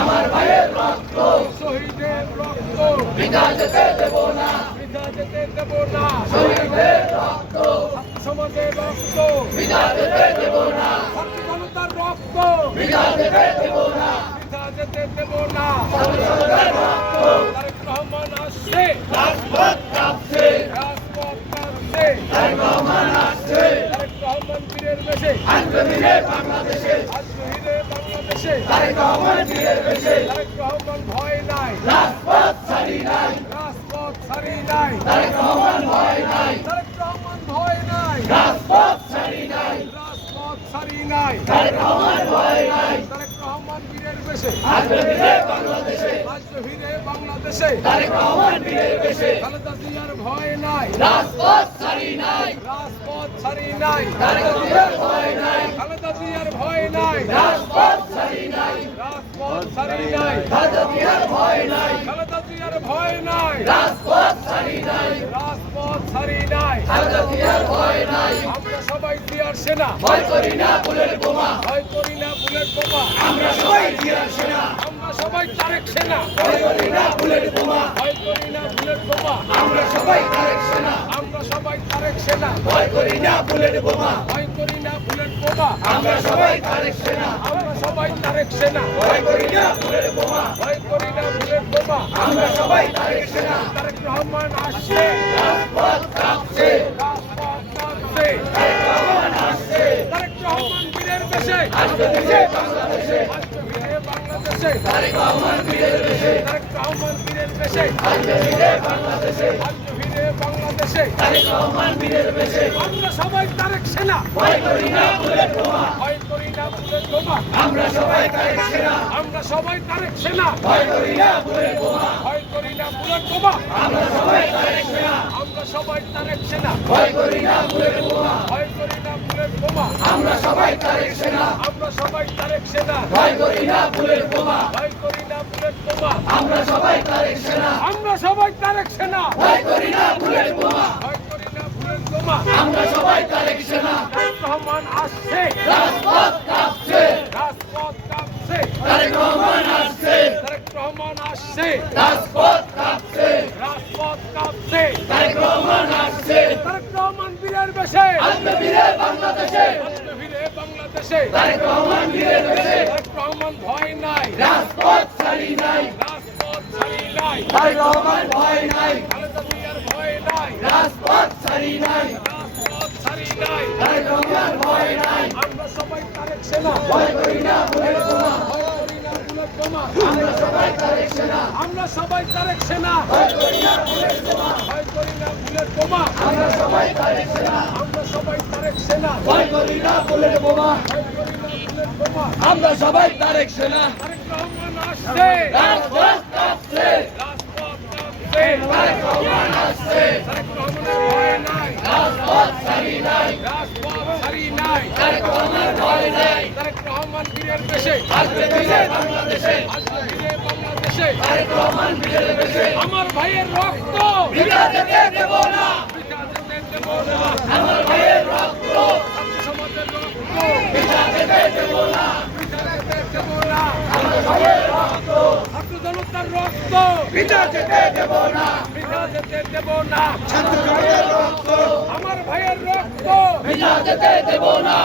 আমার ভাইয়ের রক্ত শহীদের রক্ত বিকাশে দেব না বিকাশে দেব না শহীদের রক্ত সমাজের রক্ত বিকাশে দেব না জনতার রক্ত না। দেব না তারেক রহমান আসছে। রাজপথ কাঁপছে। রাজপথ কাঁপছে তারেক রহমান আসছে তারেক রহমান বীরের বেশে। আসবে বীরে বাংলাদেশে। আসবে বীরে বাংলাদেশে তারেক রহমান বীরের বেশে তারেক রহমান ভয় নাই। রাজপথ ছাড়ি নাই। রাজপথ ছাড়ি নাই তারেক রহমান ভয় নাই। তারেক রহমান ভয় নাই রাজপথ ছাড়ি নাই। রাজপথ ছাড়ি নাই তারেক রহমান ভয় নাই তারেক রহমান বাংলাদেশে। বাংলাদেশে। ভয় নাই। রাজপথ ছাড়ি নাই। রাজপথ ভয় নাই খালেদা ভয় নাই। রাজপথ ছাড়ি নাই। নাই খালেদা জিয়ার ভয় নাই। খালেদা জিয়ার ভয় নাই রাজপথ ছাড়ি নাই। নাই আমরা সবাই জিয়ার সেনা। করি না বুলেট আমরা সবাই তারেক সেনা। আমরা সবাই তারেক সেনা। ভয় করি না বুলেট বোমা। ভয় করি না বুলেট বোমা। আমরা সবাই তারেক সেনা। আমরা সবাই তারেক সেনা। ভয় করি না বুলেট বোমা। ভয় করি না বুলেট বোমা। আমরা সবাই তারেক সেনা। তারেক রহমান আসছে। রাজপথ কাঁপছে। রাজপথ কাঁপছে। তারেক রহমান আসছে। তারেক রহমান বীরের বেশে। আসবে বীরে বাংলাদেশে। আসবে তারেক রহমান তারেক রহমান বাংলাদেশে। বাংলাদেশে। তারেক রহমান আমরা সবাই তারেক সেনা। ভয় করি না বুলেট বোমা। ভয় করি না বুলেট বোমা। আমরা সবাই তারেক সেনা। আমরা সবাই তারেক সেনা। ভয় করি না বুলেট বোমা। ভয় করি না বুলেট বোমা। আমরা সবাই তারেক সেনা। আমরা সবাই তারেক সেনা। ভয় করি না বুলেট বোমা। ভয় বোমা আমরা সবাই তারেক সেনা। আমরা সবাই তারেক সেনা। ভয় করি না বুলেট বোমা। ভয় করি না বুলেট বোমা। আমরা সবাই তারেক সেনা। আমরা সবাই তারেক সেনা। ভয় করি না বুলেট বোমা। ভয় করি না বুলেট বোমা। আমরা সবাই তারেক সেনা। রহমান আসছে। রাজপথ কাঁপছে। রাজপথ কাঁপছে। তারেক রহমান আসছে। তারেক রহমান আসছে রাজপথ কাঁপছে রাজপথ কাঁপছে তারেক রহমান আসছে তারেক রহমান বীরের বেশে আসবে বীরে বাংলাদেশে আসবে বীরে বাংলাদেশে তারেক রহমান বীরের বেশে তারেক রহমান ভয় নাই। রাজপথ ছাড়ি নাই। রাজপথ ছাড়ি নাই। তারেক রহমান ভয় নাই। খালেদা জিয়ার ভয় নাই। রাজপথ ছাড়ি নাই। রাজপথ ছাড়ি নাই। তারেক রহমান ভয় নাই। আমরা সবাই তারেক সেনা। ভয় করি না আমরা সবাই তারেক সেনা। আমরা সবাই তারেক সেনা। ভয় করি না ভয় করি না আমরা সবাই তারেক সেনা। আমরা সবাই তারেক সেনা না বুলেট বোমা আমরা সবাই তারেক সেনা। আমার ভাইয়ের রক্ত। আমার ভাইয়ের রক্ত ছাত্র সমাজের রক্ত ভিজা যেতে দেব না ভিজা যেতে দেব না আমার ভাইয়ের রক্ত ভিজা যেতে দেব না ভিজা যেতে দেব না ছাত্র রক্ত আমার ভাইয়ের রক্ত ভিজা যেতে দেব না।